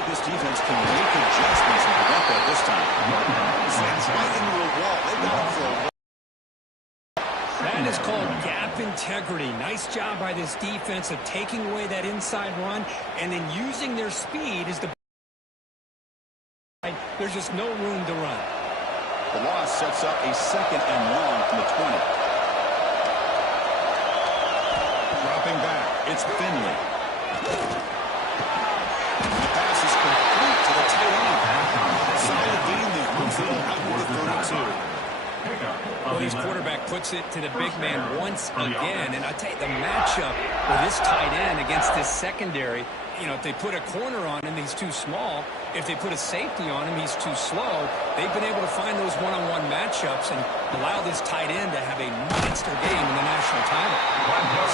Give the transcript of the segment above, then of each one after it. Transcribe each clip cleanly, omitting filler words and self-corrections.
if this defense can make adjustments and prevent that this time. Slams right into a wall. They've got him for a wall. That is called gap integrity. Nice job by this defense of taking away that inside run and then using their speed as the... There's just no room to run. The loss sets up a 2nd and long from the 20. Dropping back, it's Finley. The pass is complete to the tight end. Solid gain there. Field out to the 32. Well, his quarterback puts it to the big man once again. And I tell you, the matchup with this tight end against this secondary, you know, if they put a corner on him, he's too small. If they put a safety on him, he's too slow. They've been able to find those one-on-one matchups and allow this tight end to have a monster game in the national title.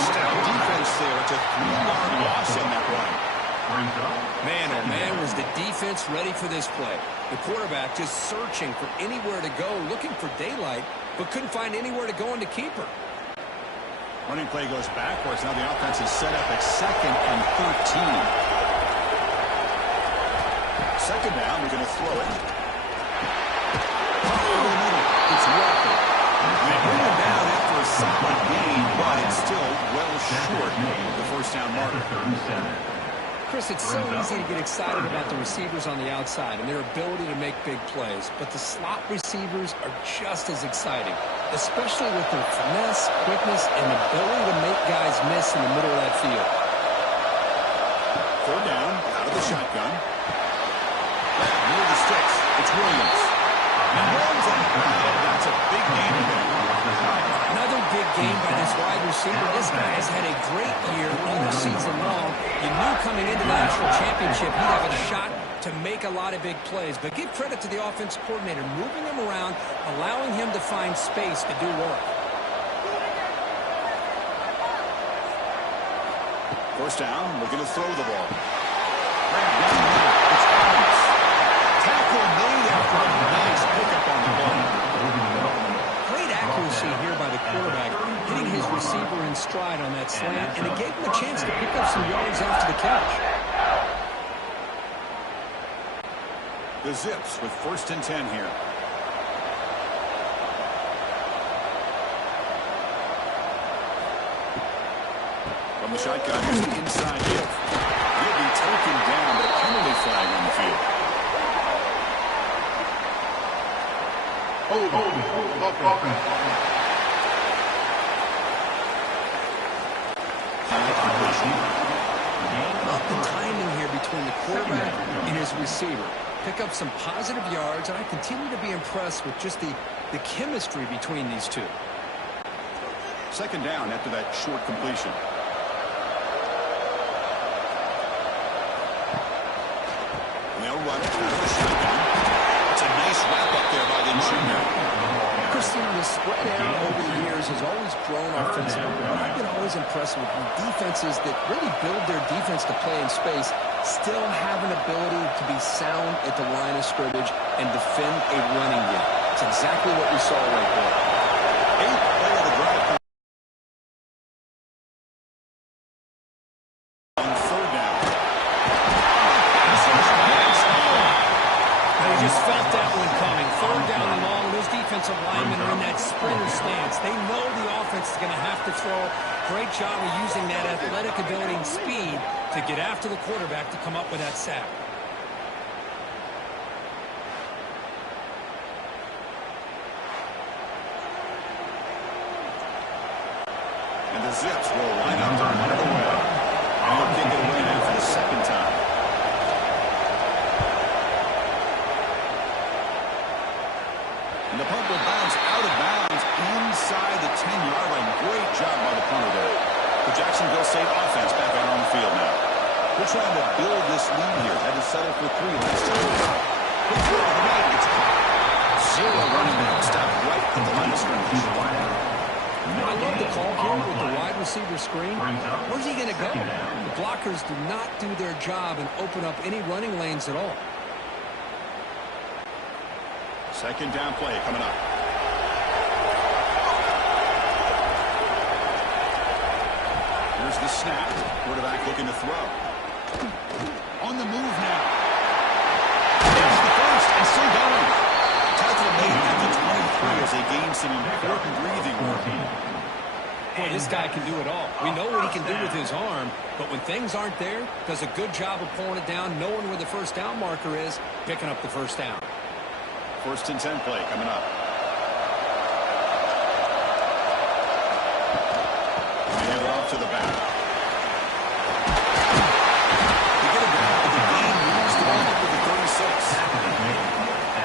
Stout defense there. It's a 3-yard loss on that run. Man, oh man, was the defense ready for this play. The quarterback just searching for anywhere to go, looking for daylight, but couldn't find anywhere to go in the keeper. Running play goes backwards. Now the offense is set up at 2nd and 13. 2nd down, they're going to throw it. It's Walker. They bring him down after a solid gain, but it's still well short of the 1st down marker. Chris, it's so easy to get excited about the receivers on the outside and their ability to make big plays, but the slot receivers are just as exciting, especially with their finesse, quickness, and ability to make guys miss in the middle of that field. 4th down, out of the shotgun. Near the sticks, it's Williams. And runs on. That's a big gain again. Another big game by this wide receiver. This guy has had a great year all season long. You knew coming into the national championship he'd have a shot to make a lot of big plays. But give credit to the offensive coordinator, moving him around, allowing him to find space to do work. 1st down, looking to throw the ball. It's Adams. Tackle made after a nice pickup on the ball. Great accuracy here by the quarterback, hitting his receiver in stride on that slant, and it gave him a chance to pick up some yards after the catch. The Zips with 1st and 10 here. From the shotgun, here's the inside hit. He'll be taken down, but a penalty flag on the field. The timing here between the quarterback and his receiver. Pick up some positive yards, and I continue to be impressed with just the chemistry between these two. 2nd down after that short completion. They'll run it through the shotgun. It's a nice wrap up there by the junior. Christian, the spread era over the years has always grown offensively. I've been always impressed with defenses that really build their defense to play in space, still have an ability to be sound at the line of scrimmage and defend a running game. It's exactly what we saw right there. 8th play of the drive. On 3rd down. I just felt that one coming. 3rd down and long. Those defensive linemen are in that sprinter stance. They know the offense is going to have to throw. Great job of using that athletic ability and speed to get after the quarterback to come up with that sack. And the Zips will line up to run it away. And they'll kick it away now for the 2nd time. And the punt will bounce out of bounds inside the 10-yard line. Great job by the punter there. The Jacksonville State offense back out on the field now. They're trying to build this lead here. Had to settle for 3 last time. Quick throw to the right. It's caught. 0 running back. Stopped right at the line of scrimmage. I love the call here with the wide receiver screen. Where's he going to go? The blockers do not do their job and open up any running lanes at all. 2nd down play coming up. Here's the snap. Quarterback looking to throw. On the move now. And still going. Tackle made at the 23 as they gain some important breathing room. Boy, this guy can do it all. We know what he can do with his arm, but when things aren't there, does a good job of pulling it down, knowing where the first down marker is, picking up the first down. 1st and 10 play coming up. Hand it off to the back. They get it down, but the gain moves the ball up to the 36.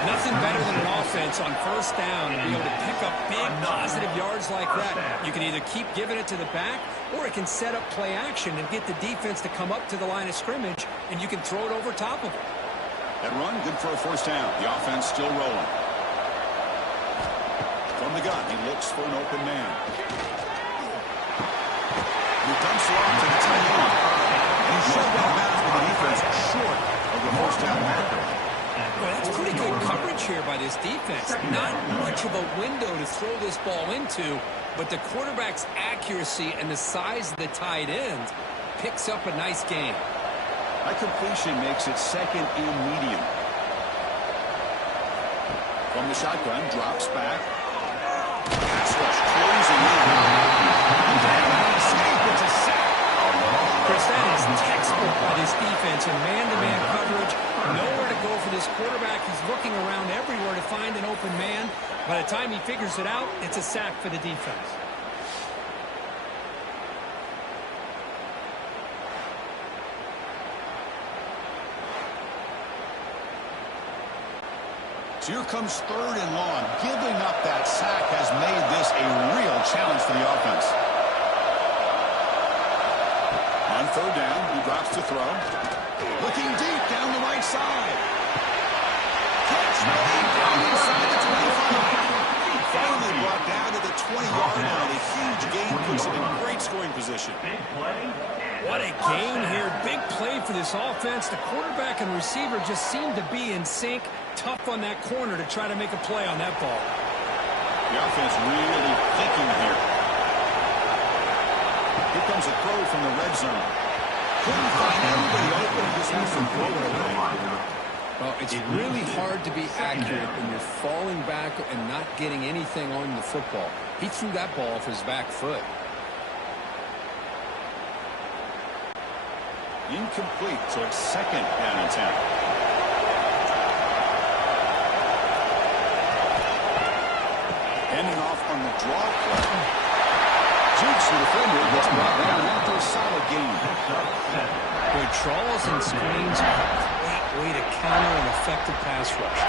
Nothing better than an offense on first down and be able to pick up big positive yards like that. You can either keep giving it to the back, or it can set up play action and get the defense to come up to the line of scrimmage, and you can throw it over top of it. That run, good for a 1st down. The offense still rolling. From the gun, he looks for an open man. He dumps it off to the tight end. And he's shut down bounds with the defense short of the 1st down marker. Well, that's pretty good coverage here by this defense. Not much of a window to throw this ball into, but the quarterback's accuracy and the size of the tight end picks up a nice gain. That completion makes it 2nd and medium. From the shotgun, drops back. Pass rush closing in. Escape, it's a sack. Chris, that is textbook by this defense in man-to-man coverage. Nowhere to go for this quarterback. He's looking around everywhere to find an open man. By the time he figures it out, it's a sack for the defense. So here comes 3rd and long. Giving up that sack has made this a real challenge for the offense. On 3rd down, he drops to throw. Looking deep down the right side. Catch made down inside the 25. Finally brought down to the 20-yard line. A huge gain puts him in great scoring position. What a gain here. Big play for this offense. The quarterback and receiver just seem to be in sync. Tough on that corner to try to make a play on that ball. The offense really thinking here. Here comes a throw from the red zone. Couldn't find anybody open. He just wants to throw it away. Well, it's really hard to be accurate when you're falling back and not getting anything on the football. He threw that ball off his back foot. Incomplete, so it's 2nd down and 10. Ending off on the draw play. Jukes the defender, gets brought down after a solid game. Boy, draws and screens are a great way to counter an effective pass rush.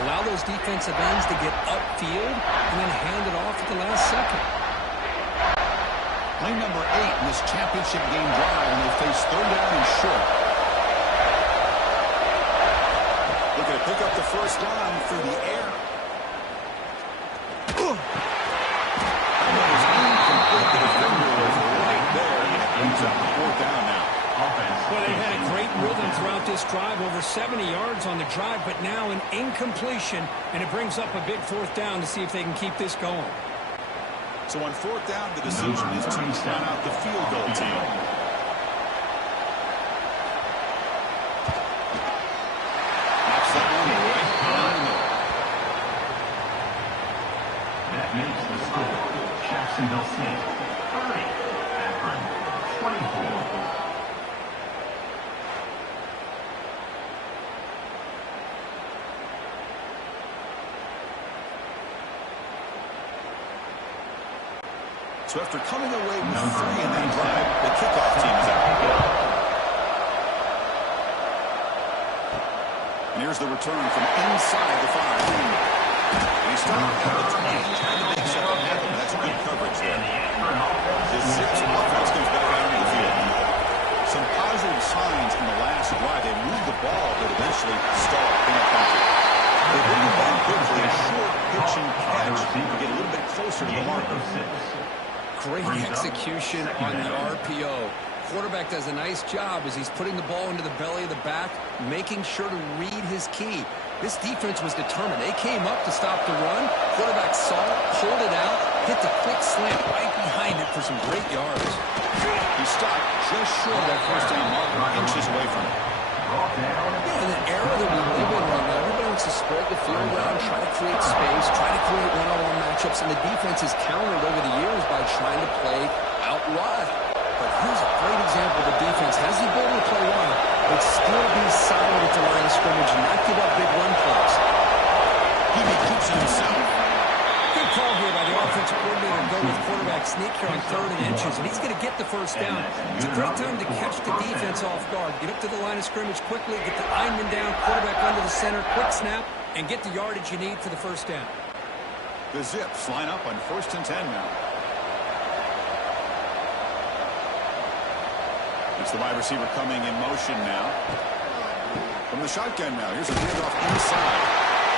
Allow those defensive ends to get upfield and then hand it off at the last second. Play number 8 in this championship game drive, and they face 3rd down and short. Looking to pick up the 1st down through the air. That one was incomplete. The defender was right there. He's up to 4th down now. Well, they had a great rhythm throughout this drive, over 70 yards on the drive, but now an incompletion, and it brings up a big 4th down to see if they can keep this going. So on 4th down, the decision is to run out the field goal team. Knocks that one right down the middle. That makes the score. Jacksonville State 30, Akron 24. So after coming away with 3 in that drive, the kickoff team is out. And here's the return from inside the 5. And he started at the 20, trying to make something happen. That's good coverage there. The Zips offense comes back out into the field. Some positive signs in the last drive. They moved the ball, but eventually stalled. They bring it back quickly, a short pitch and catch to get a little bit closer to the marker. Great execution on the RPO. Quarterback does a nice job as he's putting the ball into the belly of the back, making sure to read his key. This defense was determined. They came up to stop the run. Quarterback saw it, pulled it out, hit the quick slant right behind it for some great yards. He stopped just short of that 1st down marker, inches away from it. Yeah, in the era that we live in right now, everybody wants wants to spread the field around, try to create space, try to create one-on-one matchups, and the defense has countered over the years by trying to play out wide. But here's a great example. The defense has the ability to play wide, but still be solid at the line of scrimmage and not give up big run plays. He keeps it himself. Good call here by the offensive coordinator to go with quarterback sneak here on 3rd and inches, and he's going to get the first down. It's a great time to catch the defense off guard. Get up to the line of scrimmage quickly, get the lineman down, quarterback under the center, quick snap, and get the yardage you need for the first down. The Zips line up on 1st and 10 now. It's the wide receiver coming in motion now. From the shotgun now, here's a handoff inside.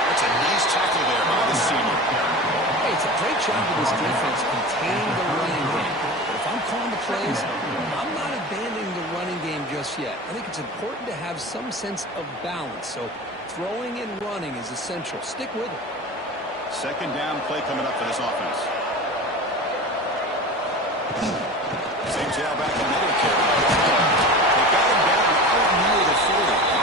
That's a nice tackle there by the senior. Hey, it's a great job of this defense containing the running game. But if I'm calling the plays, I'm not abandoning the running game just yet. I think it's important to have some sense of balance. So throwing and running is essential. Stick with it. 2nd down play coming up for this offense. Same tailback, another carry. They got him down out near the 40.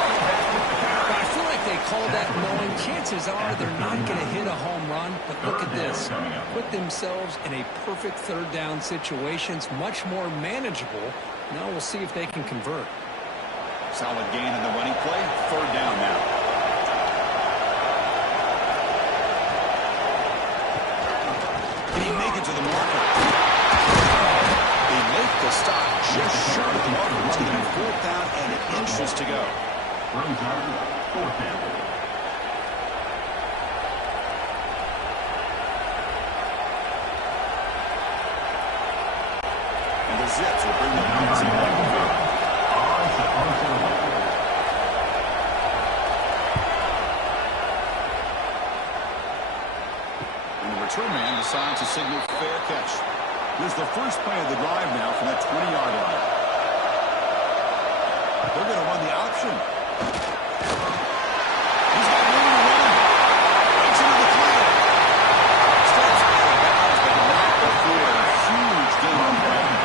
I feel like they called that knowing chances are they're not going to hit a home run. But look at this. Put themselves in a perfect 3rd down situation. It's much more manageable. Now we'll see if they can convert. Solid gain in the running play. 3rd down now. Can he make it to the marker? They make the stop just short of the marker. It's going to be 4th down and inches to go. Runs out, 4th down. And the Zips will bring the points in like the field. And the return man decides to signal fair catch. Here's the first play of the drive now from that 20-yard line. They're going to run the option. He's got room to run. Breaks into the clear. Steps out of bounds, but not before a huge gain on the ground.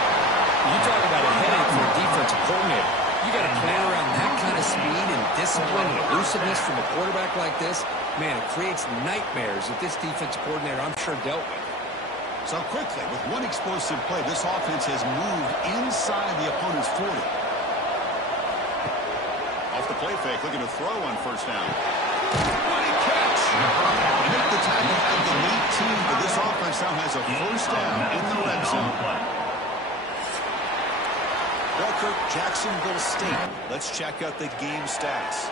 You talk about a headache for a defensive coordinator. You got to plan around that kind of speed and discipline and elusiveness from a quarterback like this. Man, it creates nightmares that this defensive coordinator, I'm sure, dealt with. So quickly, with one explosive play, this offense has moved inside the opponent's 40. Off the play fake, looking to throw on 1st down. Running catch! Make the tackle at the 18, but this offense now has a 1st down in the red zone. Belkirk, Jacksonville State. Let's check out the game stats.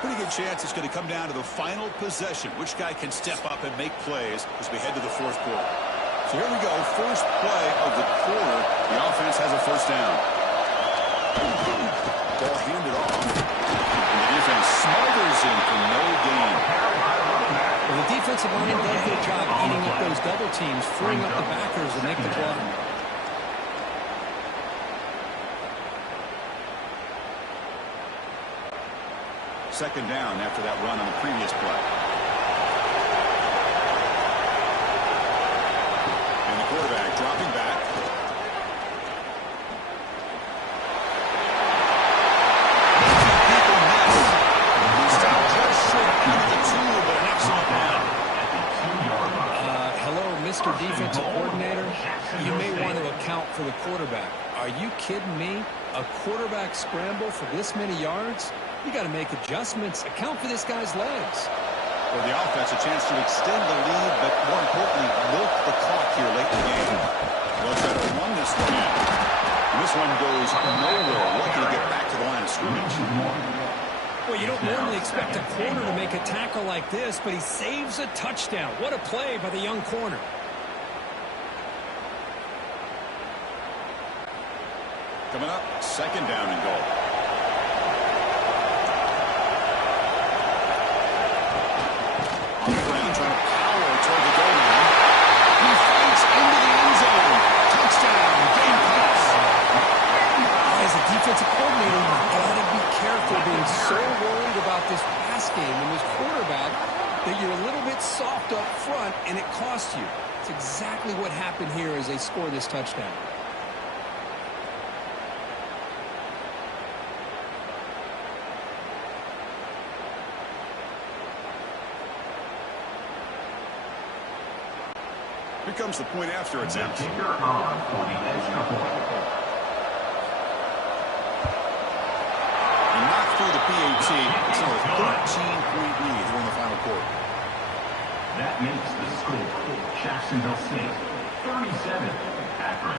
Pretty good chance it's going to come down to the final possession. Which guy can step up and make plays as we head to the 4th quarter. So here we go. First play of the quarter. The offense has a 1st down. Ball handed off. And the defense smothers in for no gain. Well, the defensive line does a good job eating up those double teams, freeing up the backers to make the play. 2nd down after that run on the previous play. And the quarterback dropping back. People miss. Stopped just short out of the 2, but an excellent down. Hello, Mr. Defensive Coordinator. You may want to account for the quarterback. Are you kidding me? A quarterback scramble for this many yards? You got to make adjustments. Account for this guy's legs. For the offense, a chance to extend the lead, but more importantly, milk the clock here late in the game. They'll try to run this one in. And this one goes nowhere. Lucky to get back to the line of scrimmage. Well, you don't normally expect a corner to make a tackle like this, but he saves a touchdown. What a play by the young corner. Coming up, 2nd down and goal. On the ground, trying to power toward the goal line. He fights into the end zone. Touchdown, Gamecocks. As a defensive coordinator, you've got to be careful being so worried about this pass game and this quarterback that you're a little bit soft up front and it costs you. It's exactly what happened here as they score this touchdown. Here comes the point after attempt. Kicker on for the extra point. He knocked through the PAT. It's now a 13-point lead here in the final quarter. That makes the score Jacksonville State 37, Akron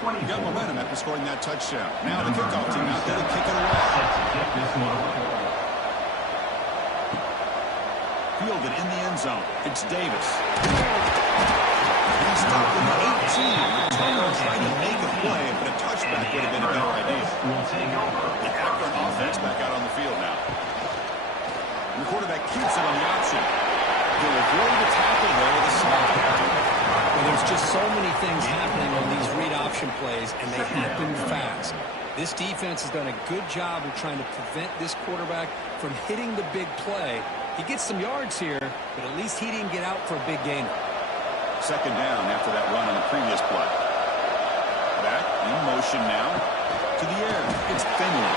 24. Got momentum after scoring that touchdown. Now the kickoff team out there to kick it away. Set to get this one away. Fielded in the end zone. It's Davis. He's stopped in the 18. Turner trying to make a play, but a touchback would have been a better idea. Will take over. The Akron offense back out on the field now. And the quarterback keeps it on the option. He'll avoid the tackle there with a slide. Well, there's just so many things happening on these read option plays, and they happen fast. This defense has done a good job of trying to prevent this quarterback from hitting the big play. He gets some yards here, but at least he didn't get out for a big gainer. Second down after that run on the previous play. Back in motion now to the air. It's Finley.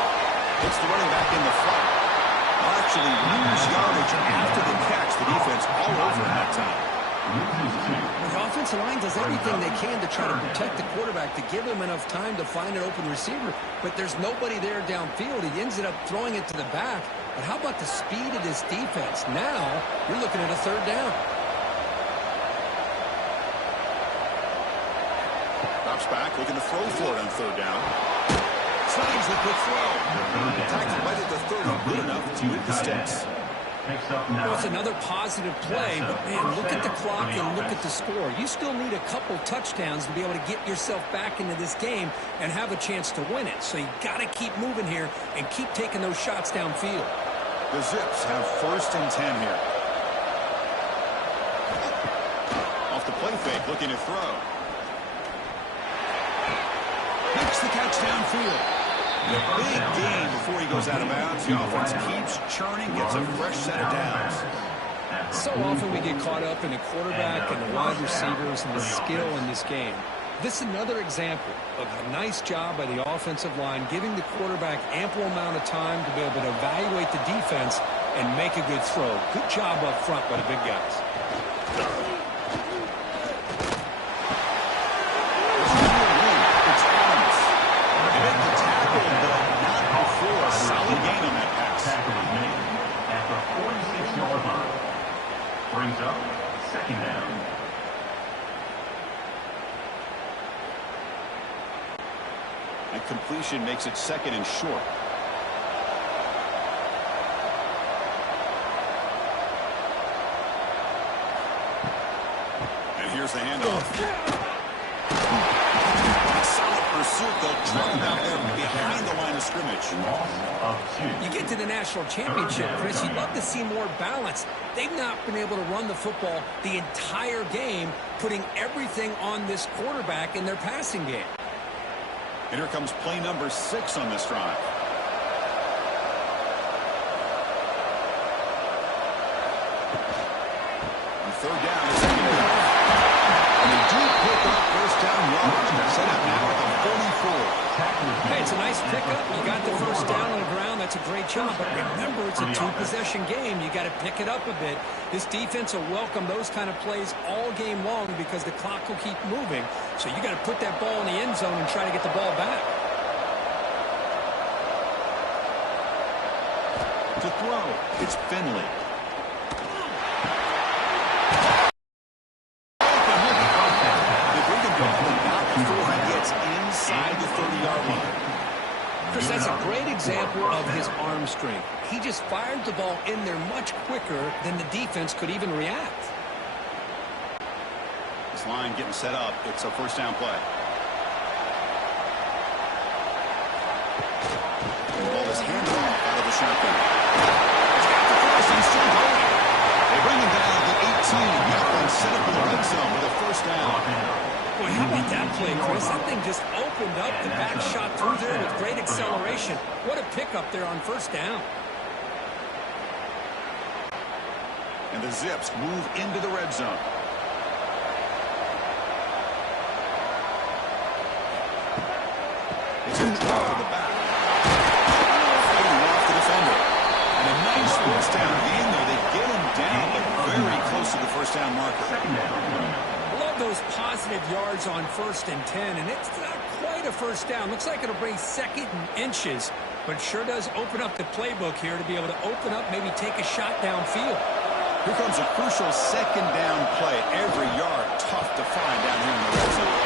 It's the running back in the flat. I'll actually lose yardage after the catch. The defense all over in that time. The offensive line does everything they can to try to protect the quarterback, to give him enough time to find an open receiver, but there's nobody there downfield. He ends up throwing it to the back. But how about the speed of this defense? Now you're looking at a third down. Drops back, looking to throw for it on third down. Slides the quick throw. Tackle right at the 30, good enough to hit the sticks. Well, it's another positive play, but man, look at the clock and look at the score. You still need a couple touchdowns to be able to get yourself back into this game and have a chance to win it. So you got to keep moving here and keep taking those shots downfield. The Zips have first and 10 here. Off the play fake, looking to throw. Makes the catch downfield. And a big gain before he goes out of bounds. The offense keeps churning, gets a fresh set of downs. So often we get caught up in the quarterback and the wide receivers and the skill in this game. This is another example of a nice job by the offensive line, giving the quarterback ample amount of time to be able to evaluate the defense and make a good throw. Good job up front by the big guys. Brings up second down. And completion makes it second and short. And here's the handoff. Solid pursuit. They'll drop him out there behind the line of scrimmage. You get to the national championship, Chris, you'd love to see more balance. They've not been able to run the football the entire game, putting everything on this quarterback in their passing game. And here comes play number 6 on this drive. And third down is going to go. And they do pick up first down yardage. Set up now at the 44. Hey, it's a nice pickup. You got the first down on the ground. That's a great job. But remember, it's a two-possession game. You got to pick it up a bit. This defense will welcome those kind of plays all game long because the clock will keep moving. So you got to put that ball in the end zone and try to get the ball back. To throw, it's Finley. Inside the 30-yard line. Chris, that's a great example of his arm strength. He just fired the ball in there much quicker than the defense could even react. This line getting set up. It's a first down play. And the ball is handed off out of the shotgun. It's got the cross and still going. They bring him down to the 18. Now set up in the red zone with a first down. Boy, how about that play, Chris? That thing just opened up. The back shot through there with great acceleration. What a pickup there on first down. And the Zips move into the red zone. It's a draw to the back. Fighting off the defender. And a nice first down gain there. They get him down, but very close to the first down marker. A lot have those positive yards on 1st and 10, and it's not quite a first down. Looks like it'll bring 2nd and inches, but sure does open up the playbook here to be able to open up, maybe take a shot downfield. Here comes a crucial 2nd down play. Every yard tough to find down here in the red zone.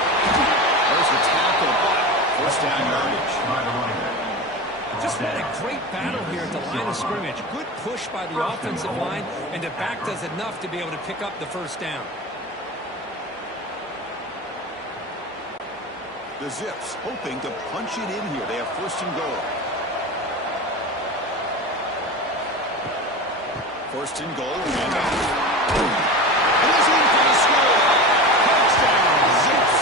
There's the tackle, but 1st down yardage. Just what a great battle here at the line of scrimmage. Good push by the offensive line, and the back does enough to be able to pick up the 1st down. The Zips hoping to punch it in here. They have 1st and goal. 1st and goal. And he's in for the score. Touchdown, Zips.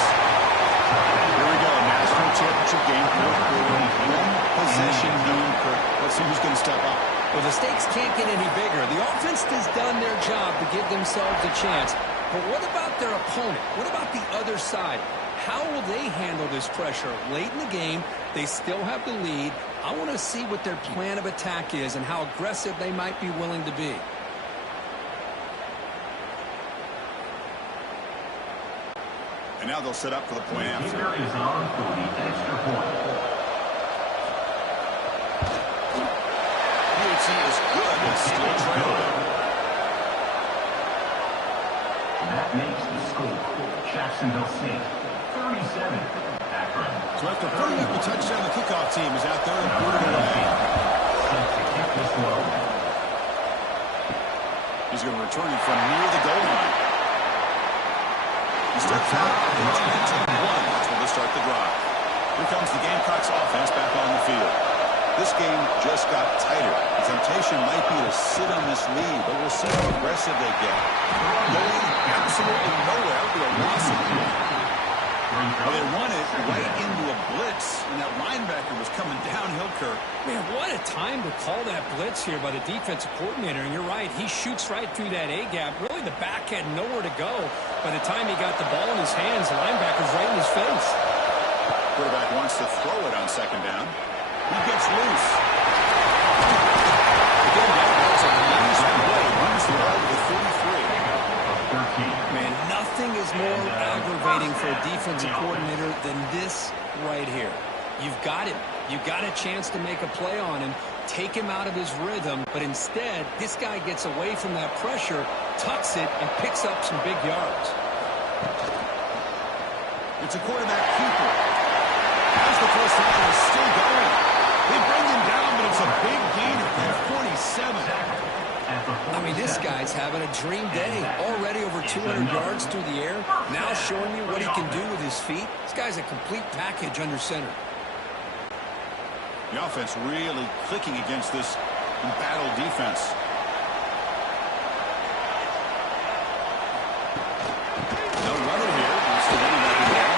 Here we go. National championship game. 4th quarter. 1 possession game. Let's see who's going to step up. Well, the stakes can't get any bigger. The offense has done their job to give themselves a chance. But what about their opponent? What about the other side? How will they handle this pressure? Late in the game, they still have the lead. I want to see what their plan of attack is and how aggressive they might be willing to be. And now they'll set up for the point after. Here is on for the extra point. PHC is good and still trailing. That makes the score. Jacksonville State, 37. Akron. So after putting up the touchdown, the kickoff team is out there and booted away. Set to kick this one. He's going to return it from near the goal line. He steps out. It's 1. That's where they start the drive. Here comes the Gamecocks offense back on the field. This game just got tighter. The temptation might be to sit on this lead, but we'll see how aggressive they get. Going absolutely nowhere with a loss of the lead. They run it right into a blitz, and that linebacker was coming downhill, Kirk. Man, what a time to call that blitz here by the defensive coordinator. And you're right, he shoots right through that A-gap. Really, the back had nowhere to go. By the time he got the ball in his hands, the linebacker's right in his face. Quarterback wants to throw it on 2nd down. He gets loose. Again, that's a nice play. Runs the ball to the 33. Man, nothing is more aggravating for a defensive coordinator than this right here. You've got him. You've got a chance to make a play on him, take him out of his rhythm, but instead, this guy gets away from that pressure, tucks it, and picks up some big yards. It's a quarterback keeper. As the 1st down is still going. They bring him down, but it's a big gain of 47. I mean, this guy's having a dream day. Already over 200 yards through the air. Now showing you what he can do with his feet. This guy's a complete package under center. The offense really clicking against this embattled defense. No running here. It's the running back again.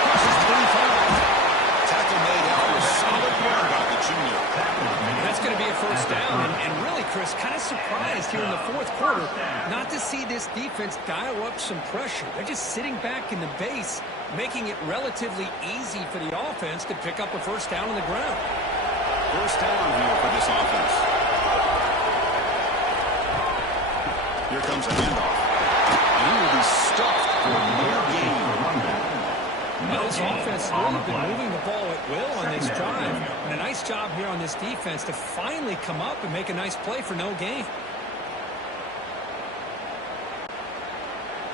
Crosses 25. Tackle made after a solid run by the junior. That's going to be a 1st down. And really, Chris, kind of surprised here in the 4th quarter not to see this defense dial up some pressure. They're just sitting back in the base, making it relatively easy for the offense to pick up a 1st down on the ground. 1st down here for this offense. Here comes a handoff. And he will be stuffed for more gain. Well, this offense has really been moving the ball at will on this drive. And a nice job here on this defense to finally come up and make a nice play for no gain.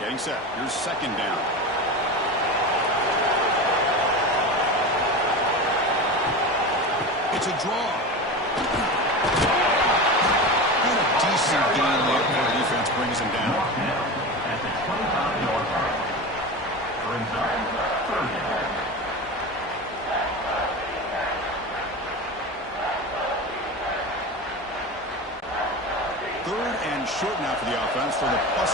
Getting set. Here's 2nd down. It's a draw. And a decent gain there. The defense brings him down. At the 25-yard line. Brings up 3rd down. Third and short now for the offense from the +25.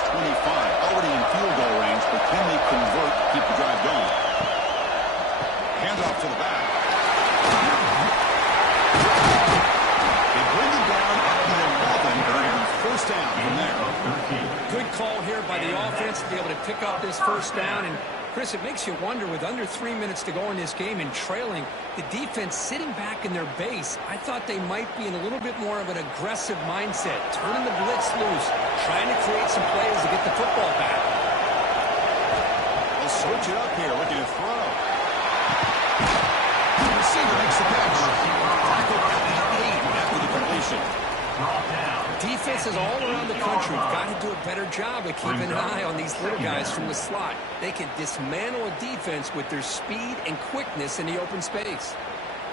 Already in field goal range, but can they convert to keep the drive going? Handoff to the back. They bring him down at the 11, and 1st down from there. Good call here by the offense to be able to pick up this 1st down. And Chris, it makes you wonder, with under 3 minutes to go in this game and trailing, the defense sitting back in their base, I thought they might be in a little bit more of an aggressive mindset, turning the blitz loose, trying to create some plays to get the football back. switch it up here, looking to throw. The receiver makes the catch. Tackled at the 8 after the completion. Defenses all around the country have got to do a better job of keeping an eye on these little guys from the slot. They can dismantle a defense with their speed and quickness in the open space.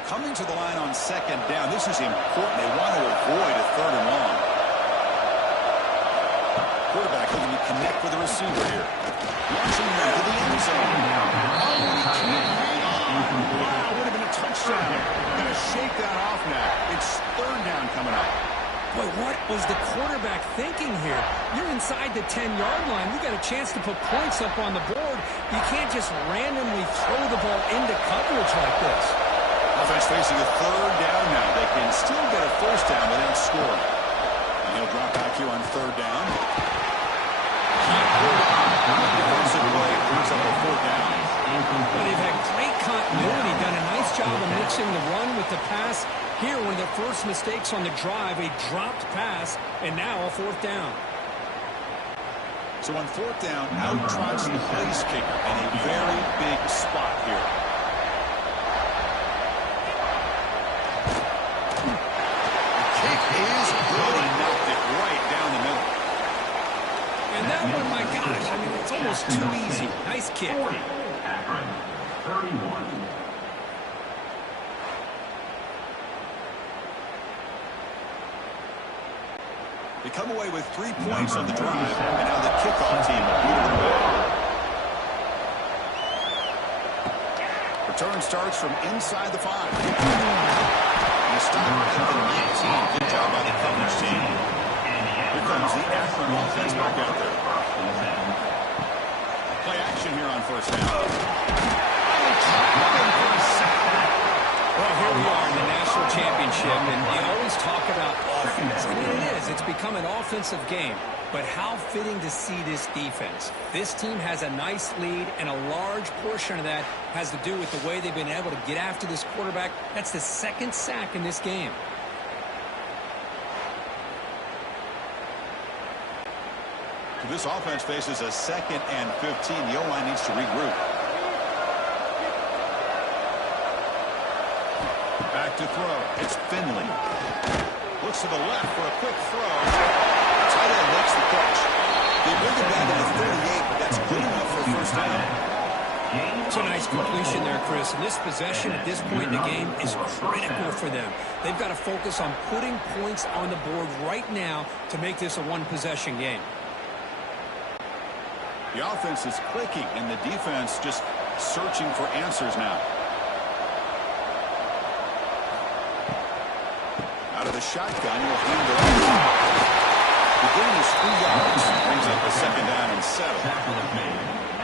Coming to the line on second down, this is important. They want to avoid a 3rd and long. Quarterback looking to connect with the receiver here. Launching him to the end zone. Oh, he can't hang on. Wow, would have been a touchdown. Going to shake that off now. It's 3rd down coming up. Boy, what was the quarterback thinking here? You're inside the 10-yard line. You got a chance to put points up on the board. You can't just randomly throw the ball into coverage like this. Offense facing a 3rd down now. They can still get a 1st down without scoring. And he'll drop back here on 3rd down. Defensive play brings up a 4th down. But they've had great continuity, done a nice job of mixing the run with the pass. Here, one of their first mistakes on the drive, a dropped pass, and now a 4th down. So on 4th down, out trots the place kicker in a very big spot here. The kick is good. He knocked it right down the middle. And that one, my gosh, I mean, it's almost too easy. Nice kick. 31. They come away with 3 points on the drive, and now the kickoff team will beat them away. Return starts from inside the 5. And a stop at the 19. Good job by the coverage team. Here comes the Akron offense back out there. Play action here on 1st down. Well, here we are in the national championship, and you always talk about offense. I mean, it is. It's become an offensive game. But how fitting to see this defense. This team has a nice lead, and a large portion of that has to do with the way they've been able to get after this quarterback. That's the 2nd sack in this game. This offense faces a 2nd and 15. The O-line needs to regroup. Back to throw. It's Finley. Looks to the left for a quick throw. Tight end makes the catch. They bring it down to the 38, but that's good enough for a 1st down. It's a nice completion there, Chris. And this possession at this point in the game is critical for them. They've got to focus on putting points on the board right now to make this a 1-possession game. The offense is clicking, and the defense just searching for answers now. Out of the shotgun, he'll hand it off. The gain is 3 yards. Brings up a 2nd down and 7.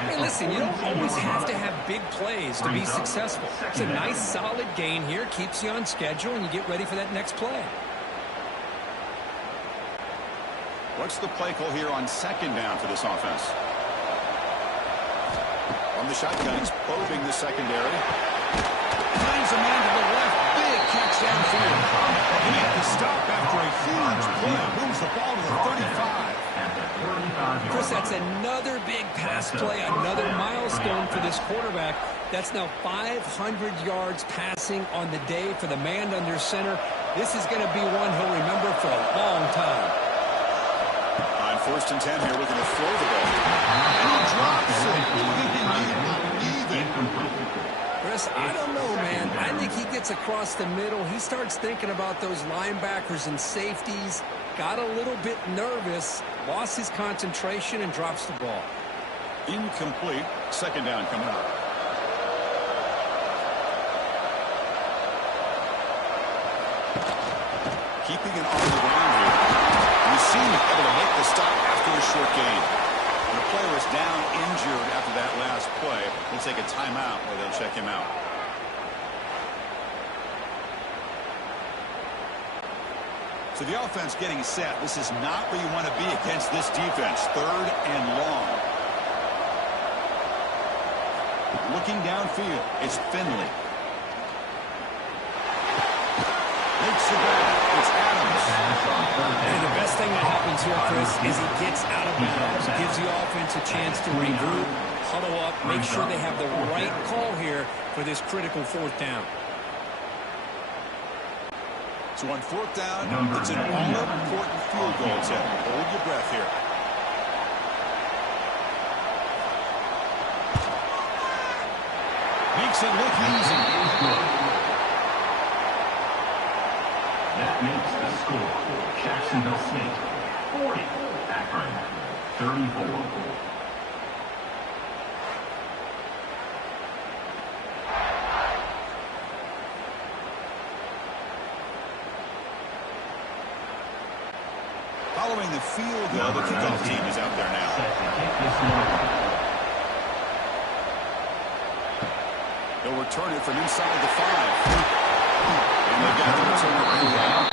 Hey, listen, you don't always have to have big plays to be successful. It's a nice, solid gain here. Keeps you on schedule, and you get ready for that next play. What's the play call here on 2nd down for this offense? On the shotgun, he's probing the secondary. Finds a man to the left. Big catch downfield. He made the stop after a huge play. Moves the ball to the 35. Chris, that's another big pass play, another milestone for this quarterback. That's now 500 yards passing on the day for the man under center. This is going to be one he'll remember for a long time. On 1st and 10 here, looking to throw the ball. And he drops it. Chris, I don't know, man. I think he gets across the middle. He starts thinking about those linebackers and safeties. Got a little bit nervous, lost his concentration, and drops the ball. Incomplete. 2nd down coming up. Keeping it on the ground here. You see him able to make the stop after a short gain. The player is down injured after that last play. We'll take a timeout where they'll check him out. So the offense getting set. This is not where you want to be against this defense. 3rd and long. Looking downfield, it's Finley. Makes the grab. It's Adams. And the best thing that happens here, Chris, is he gets out of bounds. Gives the offense a chance to regroup, huddle up, make sure they have the right call here for this critical fourth down. So on fourth down, it's an all-important field goal attempt. Hold your breath here. Makes it look easy. That makes the score. Jacksonville State 40, Akron 34. Following the field goal, the kickoff team is out there now. They'll return it from inside the 5. And they've got the return right.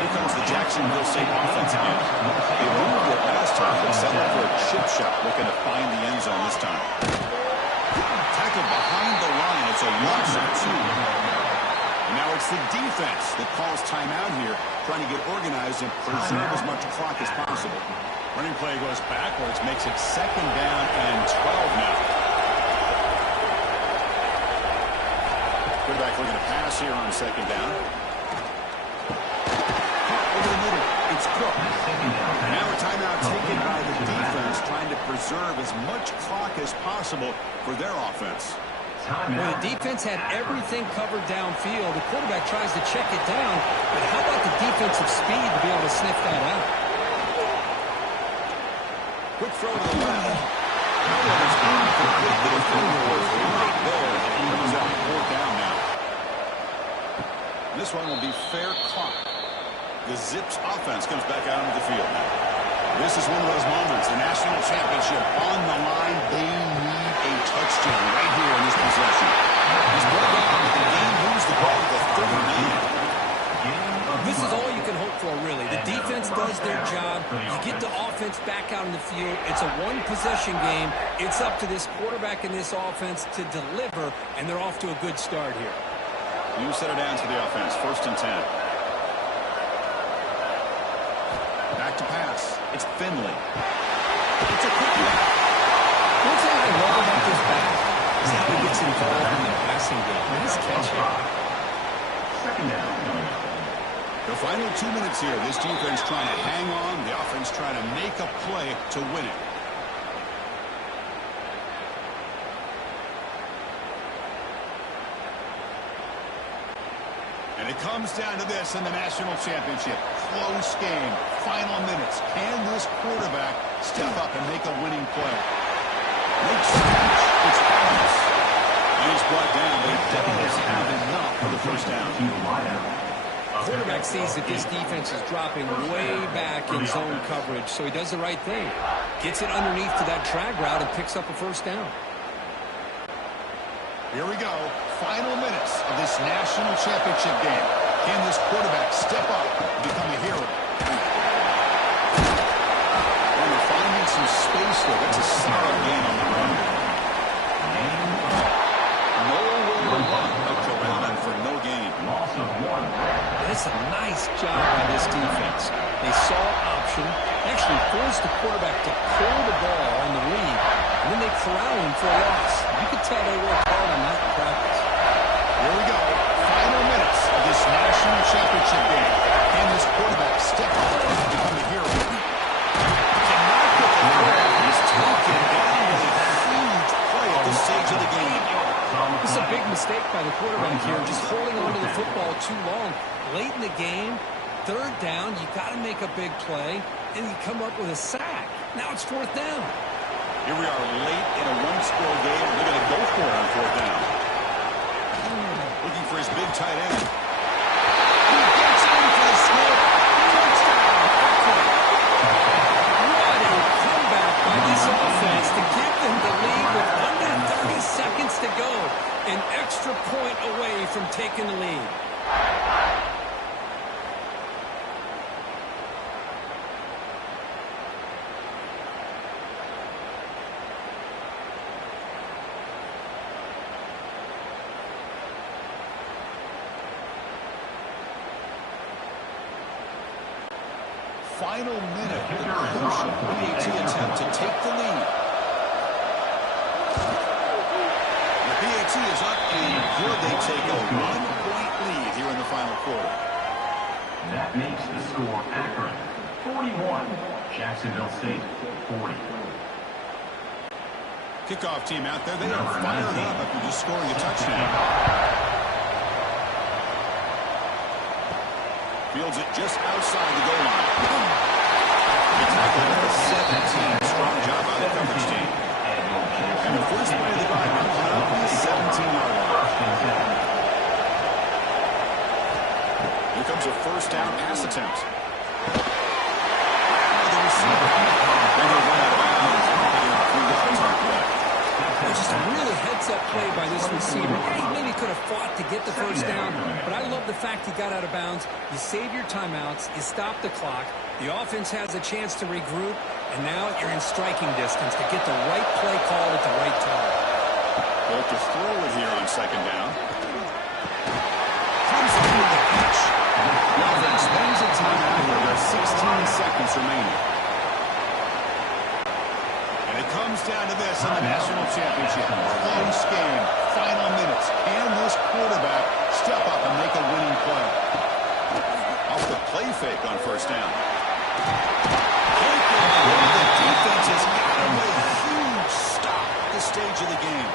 Here comes the Jacksonville State offense again. They moved it last time, but settled for a chip shot, looking to find the end zone this time. Tackled behind the line. It's a loss of 2. And now it's the defense that calls timeout here, trying to get organized and preserve as much clock as possible. Running play goes backwards, makes it 2nd down and 12 now. Quarterback looking to pass here on 2nd down. Over the middle, it's Cook. Now a timeout taken by the defense, trying to preserve as much clock as possible for their offense. Well, the defense had everything covered downfield. The quarterback tries to check it down, but how about the defensive speed to be able to sniff that out? Quick throw to the left. However's in for a good bit of finger work right there. Brings up 4th down now. This one will be fair caught. The Zips offense comes back out onto the field now. This is one of those moments. The national championship on the line. They need a touchdown right here in this possession. He's brought down. The game moves the ball to the 39. This is all you can hope for, really. The defense does their job. You get the offense back out in the field. It's a one-possession game. It's up to this quarterback and this offense to deliver, and they're off to a good start here. You set it down to the offense. 1st and 10. Back to pass. It's Finley. It's a quick one. One thing I love about this back is how he gets involved in the passing game. Nice catch here. 2nd down. The final 2 minutes here. This defense trying to hang on. The offense trying to make a play to win it. And it comes down to this in the national championship. Close game. Final minutes. Can this quarterback step up and make a winning play? Makes the catch. It's Adams. And he's brought down, but he does have enough for the 1st down. Quarterback sees that this defense is dropping way back in zone coverage, so he does the right thing. Gets it underneath to that drag route and picks up a 1st down. Here we go. Final minutes of this national championship game. Can this quarterback step up and become a hero? And they're finding some space there. That's a solid game on the run. Nowhere to run, but to run for no gain. That's a nice job by this defense. They saw option, actually forced the quarterback to pull the ball on the lead, and then they corral him for a loss. You could tell they worked hard on that in practice. Here we go. Final minutes of this national championship game. Can this quarterback step up and become a hero? Cannot get the ball. He's taken down with a huge play at this stage of the game. This is a big mistake by the quarterback here, just holding on to the football too long. Late in the game, 3rd down, you got to make a big play, and you come up with a sack. Now it's 4th down. Here we are late in a one-score game. They're going to go for it on 4th down. Looking for his big tight end. He gets in for the score. Touchdown. What a comeback by this offense to give them the lead with under 30 seconds to go. An extra point away from taking the lead. final minute. The crucial PAT attempt to take the lead. The PAT is up and good. They take a 1-point lead here in the final quarter. That makes the score Akron 41, Jacksonville State 40. Kickoff team out there. They are fired up after just scoring a touchdown. Fields it just outside the goal line. They tackle at the 17. Strong job by the coverage team. And the first play of the drive comes out on the 17-yard line. Here comes a first down pass attempt. The receiver. Then he'll run out of bounds. They're 3 yards on the play. Just a really heads-up play by this receiver. He maybe could have fought to get the first down, but I love the fact he got out of bounds. You save your timeouts, you stop the clock, the offense has a chance to regroup, and now you're in striking distance to get the right play call at the right time. Well, to throw it here on second down. Comes in with the catch. The offense spends a timeout here. There's 16 seconds remaining. It comes down to this in the national championship. Close game, final minutes. Can this quarterback step up and make a winning play? Off the play fake on first down. The defense has got him a huge stop at this stage of the game.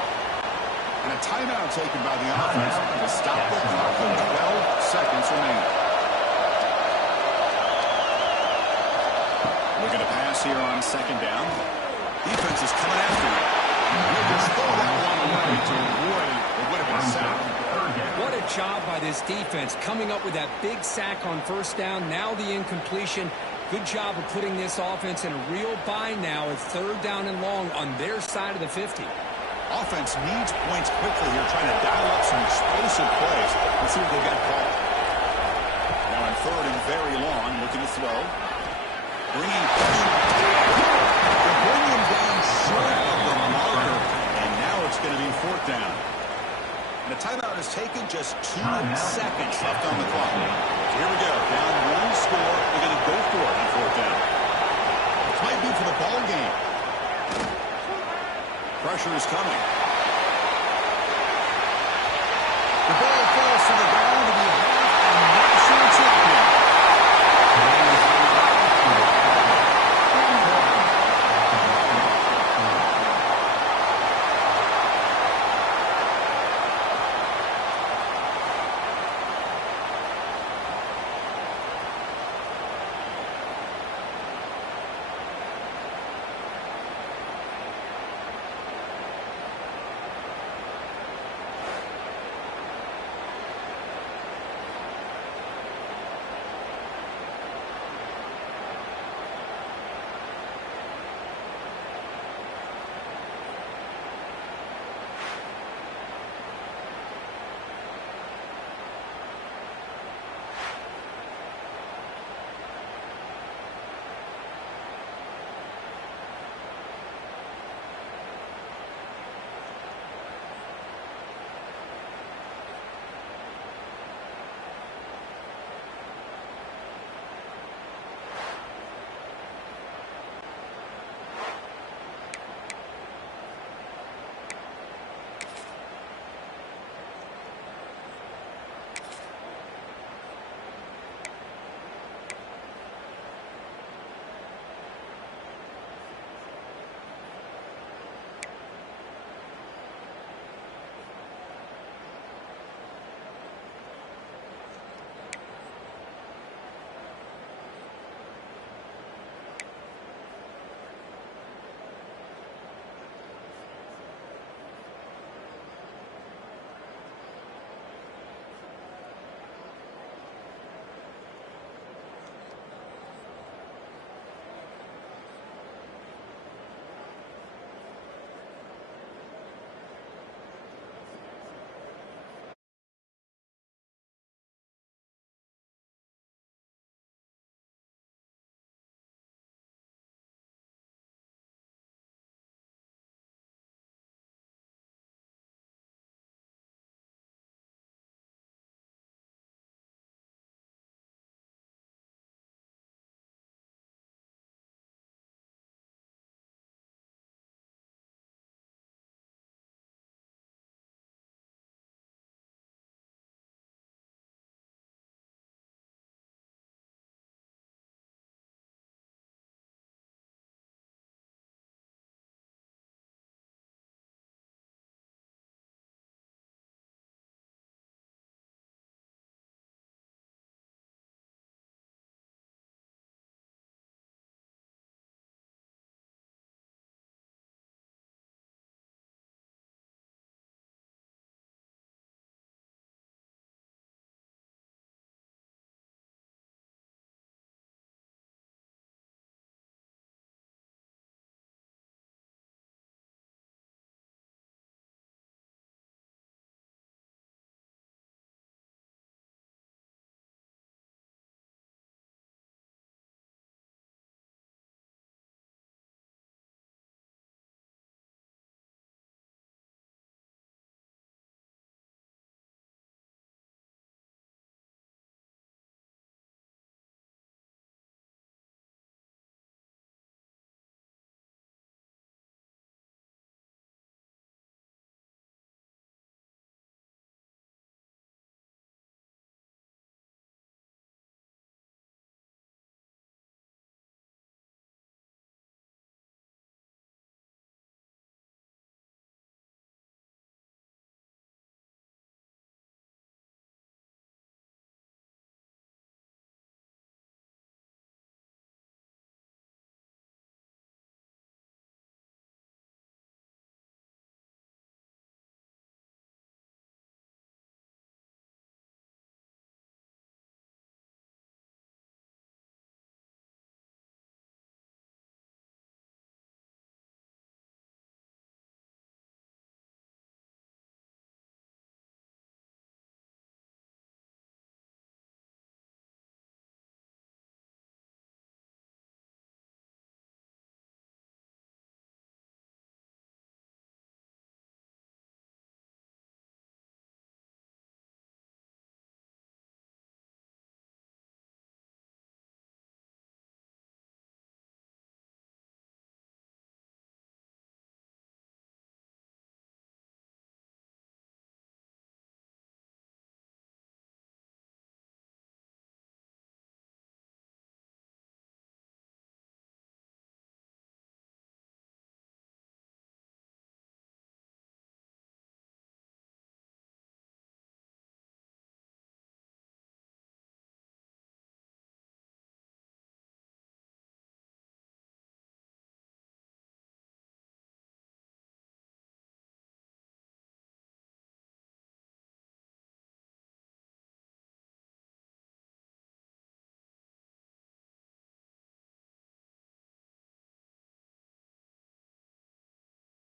And a timeout taken by the offense to stop the clock with 12 seconds remaining. Looking to pass here on second down. Defense is coming after you. He'll just throw that one away to avoid what would have been a sack. What a job by this defense coming up with that big sack on first down. Now the incompletion. Good job of putting this offense in a real bind now at third down and long on their side of the 50. Offense needs points quickly here, trying to dial up some explosive plays. Let's see what they got called. Now on third and very long, looking to throw. Bringing him down short of the marker, and now it's going to be fourth down. And the timeout is taken, just 2 seconds left on the clock. So here we go, down 1 score. We're going to go for it on fourth down. This might be for the ball game. Pressure is coming.